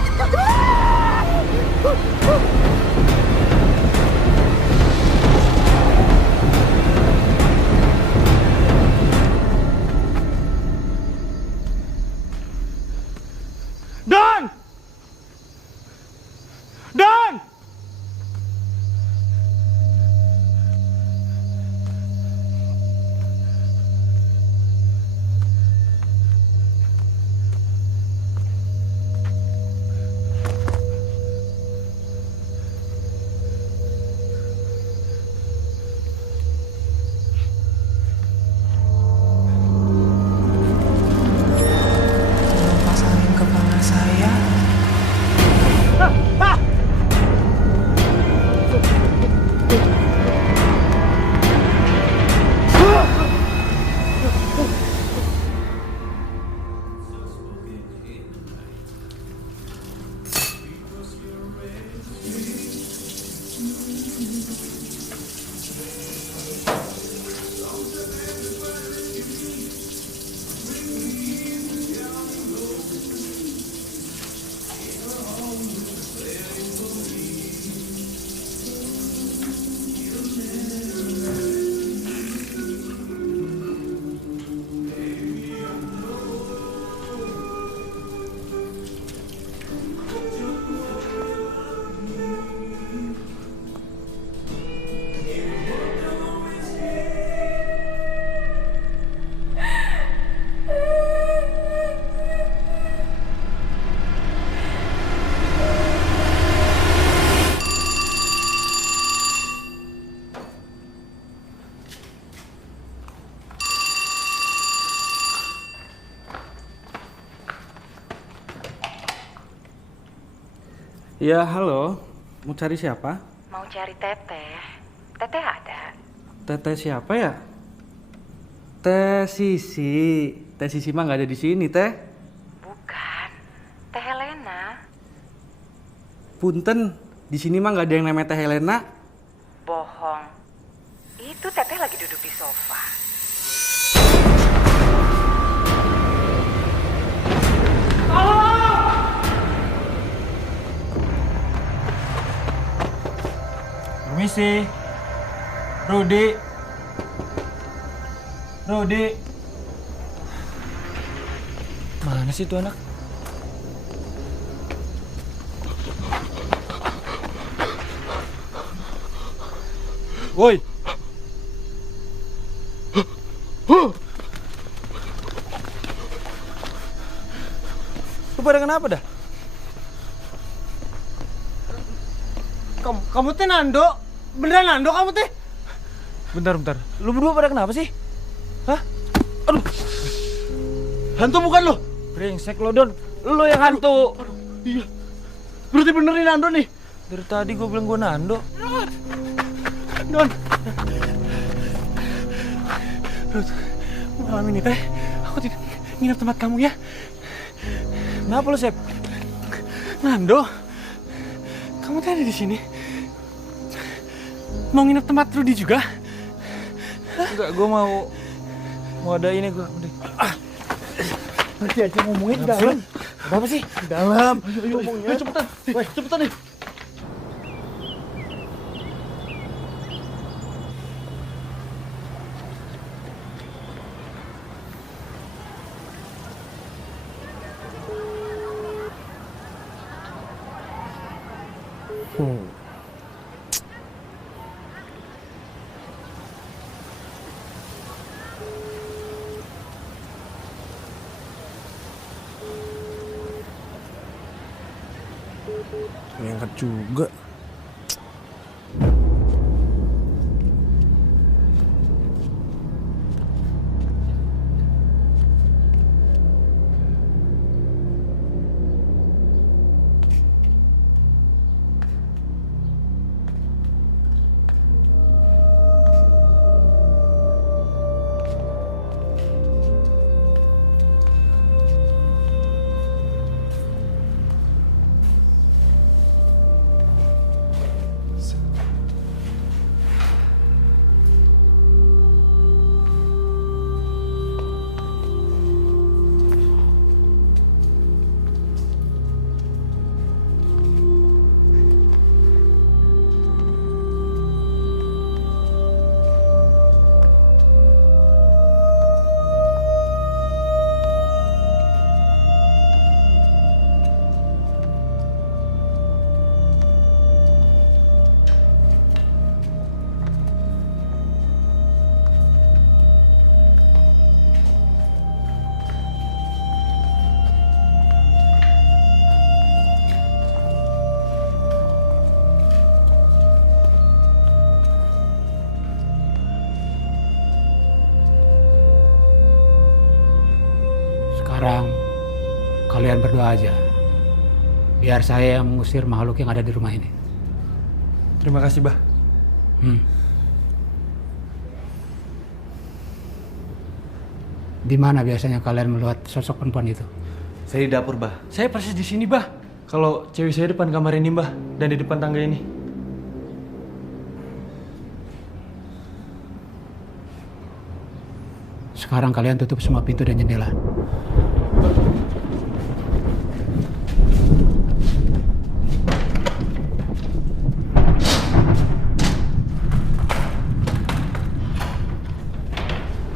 Iya, halo. Mau cari siapa? Mau cari Teteh. Teteh ada? Teteh siapa ya? Teh Sisi. Teh Sisi mah nggak ada di sini, Teh. Bukan. Teh Helena. Punten, di sini mah nggak ada yang namanya Teh Helena. Bohong. Itu Teteh lagi duduk di sofa. Permisi. Rudi. Rudi. Mana sih tuh anak? Woi. Lu pada kenapa dah? Kamu teh Nando? Beneran Nando kamu teh? Bentar. Lu berdua pada kenapa sih? Hah? Aduh. Hantu bukan lu? Brengsek lo, Don. Lu yang hantu. Iya. Berarti benerin Nando nih. Dari tadi gue bilang gue Nando. Don. Ruth, malam ini teh aku tidak nginep tempat kamu ya. Kenapa lu, Sep? Nando, kamu teh ada di sini. Mau nginep tempat Rudy juga? Enggak, gue mau ada ini gue. Nanti aja ngomongin di dalam. Apa sih? Di dalam. Ayo ngomongnya. Cepetan. Woi, cepetan nih. Ngangkat juga. Sekarang kalian berdoa aja. Biar saya yang mengusir makhluk yang ada di rumah ini. Terima kasih, Bah. Di mana biasanya kalian melihat sosok perempuan itu? Saya di dapur, Bah. Saya persis di sini, Bah. Kalau cewek saya depan kamar ini, Bah, dan di depan tangga ini. Sekarang kalian tutup semua pintu dan jendela.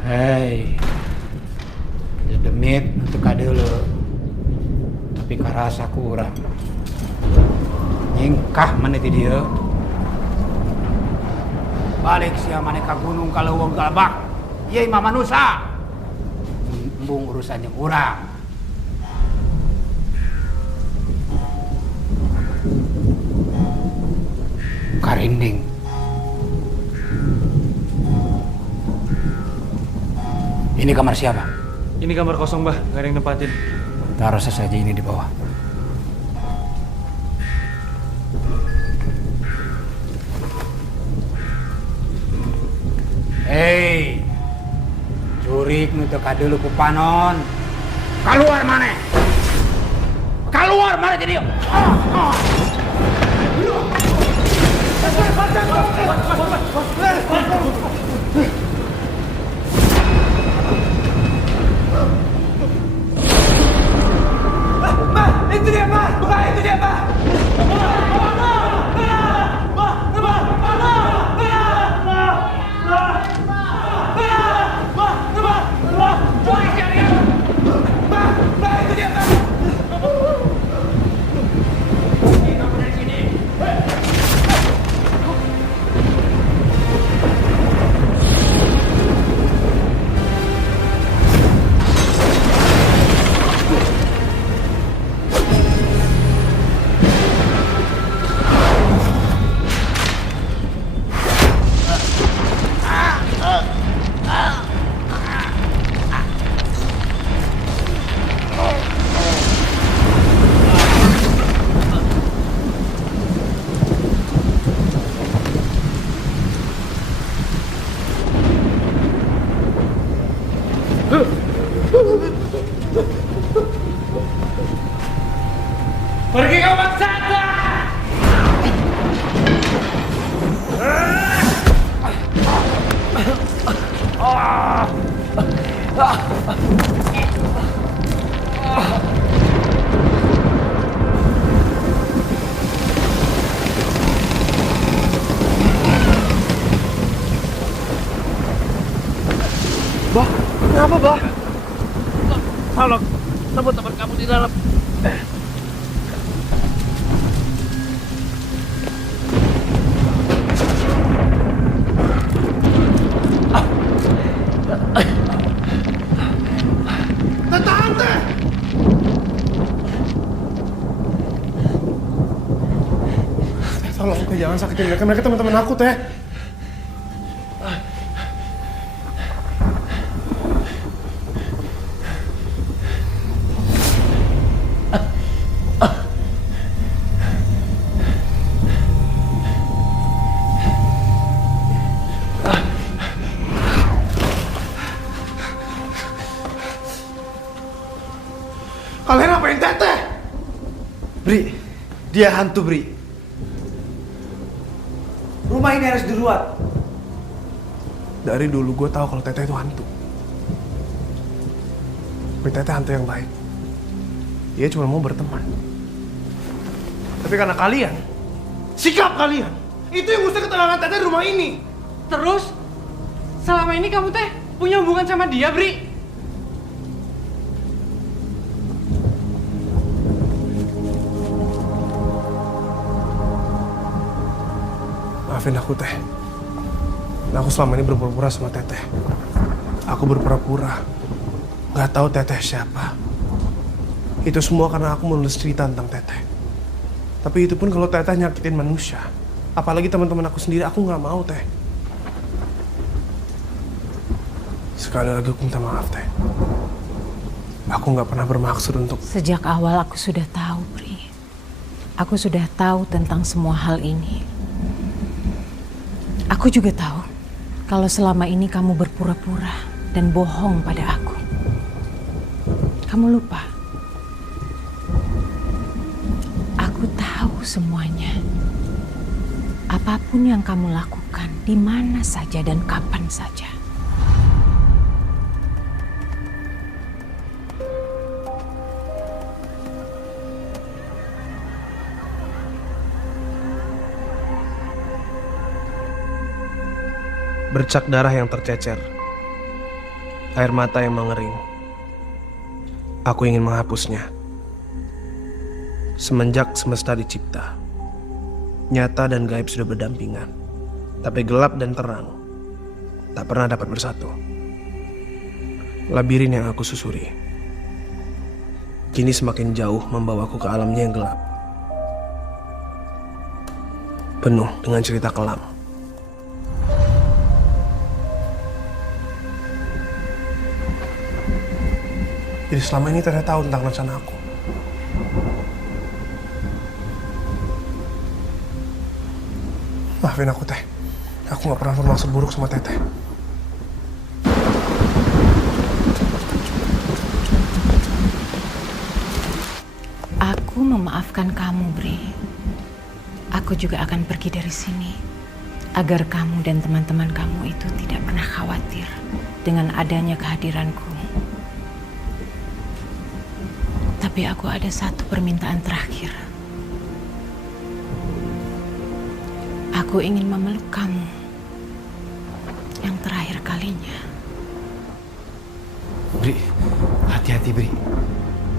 Hei, demit untuk dulu, tapi karasa kurang. Nyingkah meniti dia. Balik sia maneka gunung kalau wong galbak. Iya imam manusia. Embung urusannya urang. Karinding. Ini kamar siapa? Ini kamar kosong, Bah. Gak ada yang nempatin. Taruh saja ini di bawah. Hei, curik nu teu kadeuleuk ku panon. Keluar mana? Keluar mana jadi? Itu dia, Pak! Pak, itu dia, Pak! Pergi kau maksata! Bah, kenapa, Bah? Tolong, teman-teman kamu di dalam. Tante! Tolong, jangan sakitin mereka. Mereka teman-teman aku, Teh. Kalian apain Teteh? Bri, dia hantu, Bri. Rumah ini harus diruat. Dari dulu gue tahu kalau Teteh itu hantu. Tapi Teteh hantu yang baik. Dia cuma mau berteman. Tapi karena kalian, sikap kalian, itu yang mesti ketenangan Teteh di rumah ini. Terus, selama ini kamu teh punya hubungan sama dia, Bri? Maafin aku, Teh. Aku selama ini berpura-pura sama Teteh. Aku berpura-pura gak tahu Teteh siapa. Itu semua karena aku menulis cerita tentang Teteh. Tapi itu pun kalau Teteh nyakitin manusia. Apalagi teman-teman aku sendiri, aku gak mau, Teh. Sekali lagi aku minta maaf, Teh. Aku gak pernah bermaksud untuk... Sejak awal aku sudah tahu, Bri. Aku sudah tahu tentang semua hal ini. Aku juga tahu kalau selama ini kamu berpura-pura dan bohong pada aku. Kamu lupa. Aku tahu semuanya. Apapun yang kamu lakukan, di mana saja dan kapan saja. Bercak darah yang tercecer, air mata yang mengering. Aku ingin menghapusnya. Semenjak semesta dicipta, nyata dan gaib sudah berdampingan. Tapi gelap dan terang tak pernah dapat bersatu. Labirin yang aku susuri kini semakin jauh membawaku ke alamnya yang gelap, penuh dengan cerita kelam. Jadi selama ini Teteh tahu tentang rencana aku. Maafin aku, Teh. Aku gak pernah bermaksud buruk sama Teteh. Aku memaafkan kamu, Bri. Aku juga akan pergi dari sini agar kamu dan teman-teman kamu itu tidak pernah khawatir dengan adanya kehadiranku. Tapi aku ada satu permintaan terakhir. Aku ingin memeluk kamu yang terakhir kalinya. Bri, hati-hati Bri.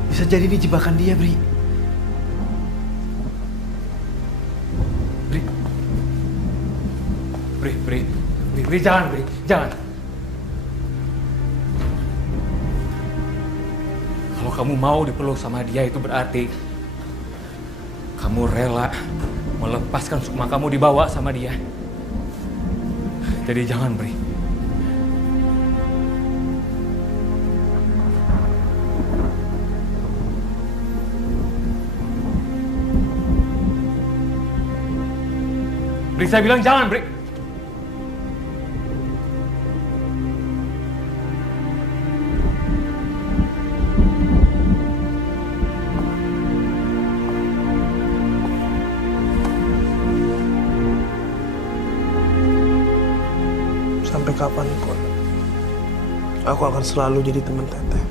Bisa jadi ini jebakan dia, Bri. Bri, jangan, Bri, jangan. Kalau kamu mau dipeluk sama dia itu berarti kamu rela melepaskan sukma kamu dibawa sama dia. Jadi jangan, Bri. Bri, saya bilang jangan, Bri. Sampai kapanpun, aku akan selalu jadi teman Teteh.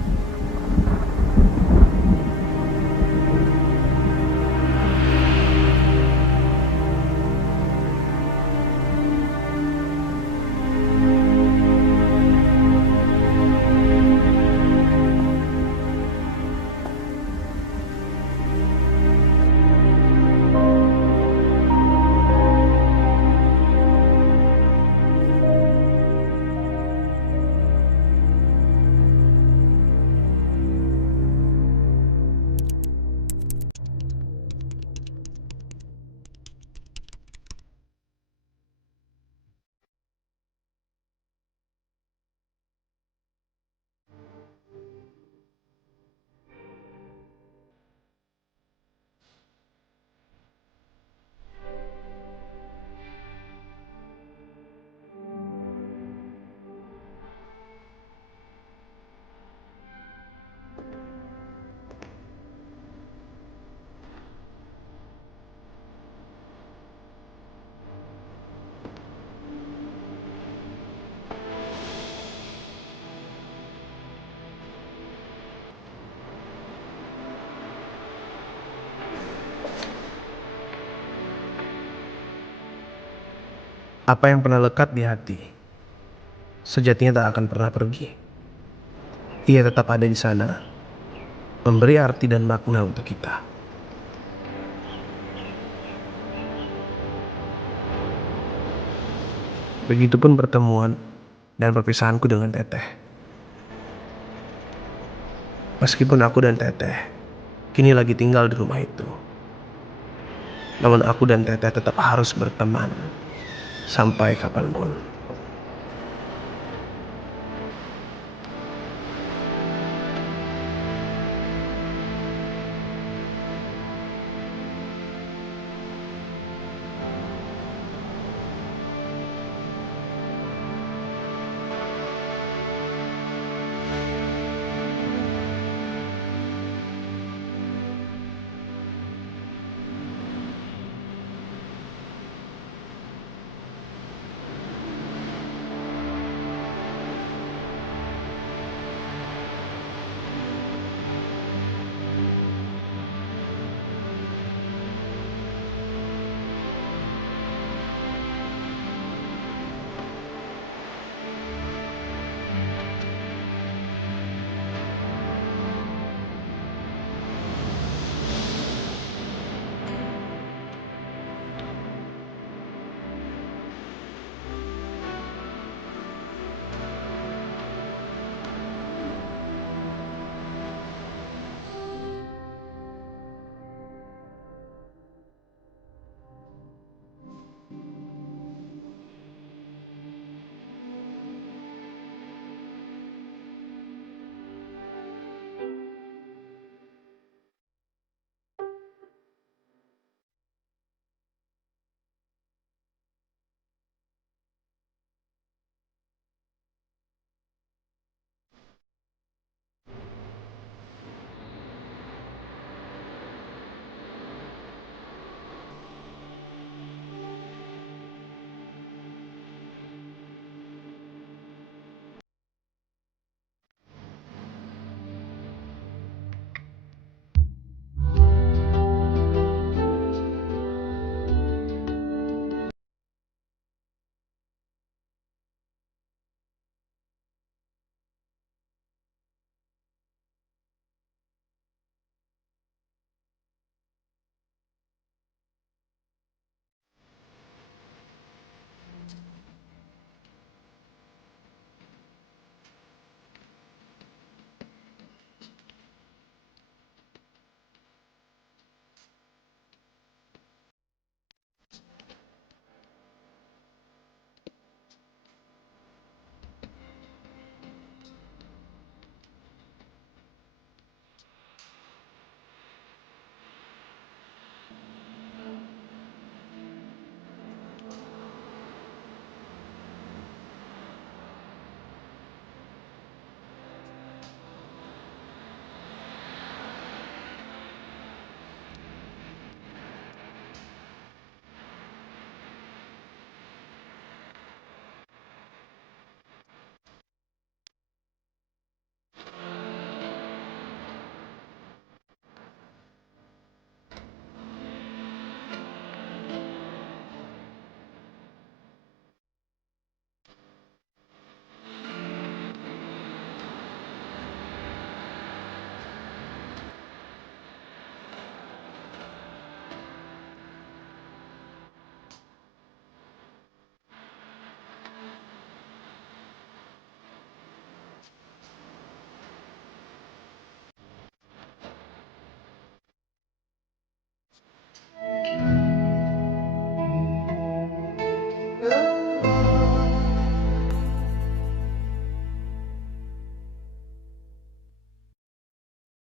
Apa yang pernah lekat di hati, sejatinya tak akan pernah pergi. Ia tetap ada di sana, memberi arti dan makna untuk kita. Begitupun pertemuan dan perpisahanku dengan Teteh. Meskipun aku dan Teteh kini lagi tinggal di rumah itu, namun aku dan Teteh tetap harus berteman sampai kapanpun.